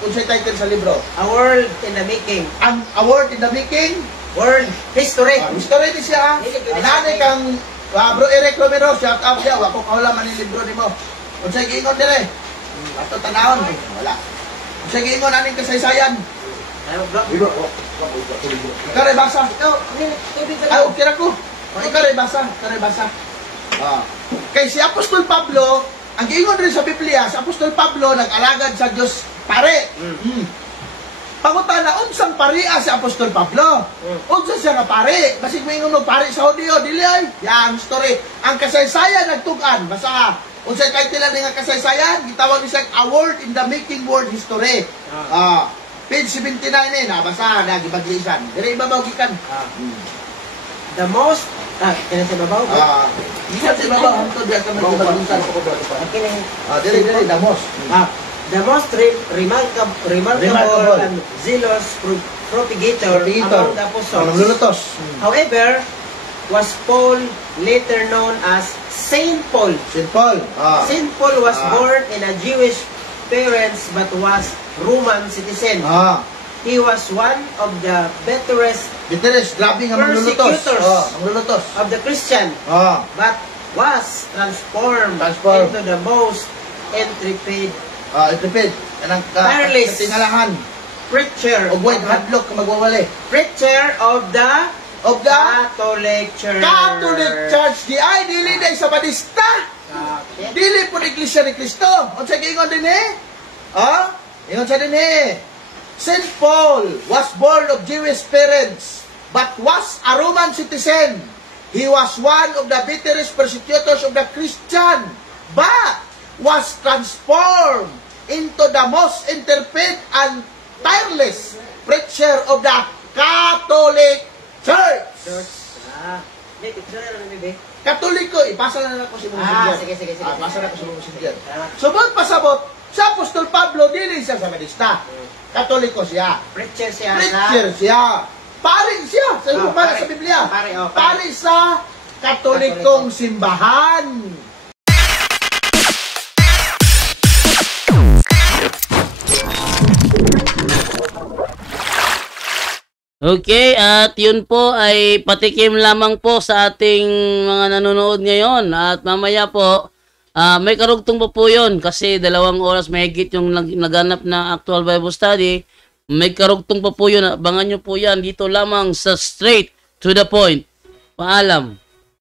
Unsay title sa libro? A world in the making. Ang award in the making World history. History din siya. Nanay kang Bro Eric Romero, shout out siya. Wako kahula man yung libro ni mo. Kung sa'yo giingon dire. Ato tanawon. Wala. Kung sa'yo giingon aning kasaysayan. Ayaw, bro. Ikaw rin basa. Ikaw, tubig Ay, okay na ko. Ikaw rin basa. Ikaw rin basa. Kay si Apostol Pablo, ang giingon rin sa Biblia, si Apostol Pablo nag-alagad sa Diyos pare. Pangutana, unsang pariya si Apostol Pablo? Unsa siya nga pare? Basig mo ingon pare sa Hudiyo, dili ay. Yang story. Ang kasaysayan nagtugan. Basta, unsay title ni nga kasaysayan, gitawag ni siya A Word in the Making World History. Page 79 eh, nabasa, nagibaglisan. Dire ibabaw gikan. The most, kaya sa babaw? Hindi sa ibabaw, hantod diya ka nagibaglisan. Dire, the most. The most remarkable and zealous propagator among the apostles. However, was Paul, later known as Saint Paul. Saint Paul. Saint Paul was born in a Jewish parents but was Roman citizen. He was one of the bitterest grabe nga manglulutos. persecutors of the Christian, but was transformed into the most intrepid, tireless katingalahan. preacher O wait, hadlock ka magwawali. preacher of the Catholic Church. Catholic Church. Di ay, dili na sa Batista. Dili po ni Iglesia ni Cristo. O sa ingon din eh. Ingon sa din eh. Saint Paul was born of Jewish parents, but was a Roman citizen. He was one of the bitterest persecutors of the Christian, but was transformed into the most intrepid and tireless preacher of the Catholic Church. May picture na namin, be. Katoliko, ipasa na ako si Monsignor. Sige. Pasa na ako si Monsignor. Subot pasabot, sa Apostol Pablo, dili siya sa Metodista. Katoliko siya. Preacher siya. Preacher siya. Pari siya. Sa pare. sa Biblia. Pare. Pari sa Katolikong simbahan. Okay, at yun po ay patikim lamang po sa ating mga nanonood ngayon. At mamaya po, may karugtong po yun kasi 2 oras mahigit yung naganap na actual Bible study. May karugtong po yun. Abangan nyo po yan dito lamang sa Straight to the Point. Paalam.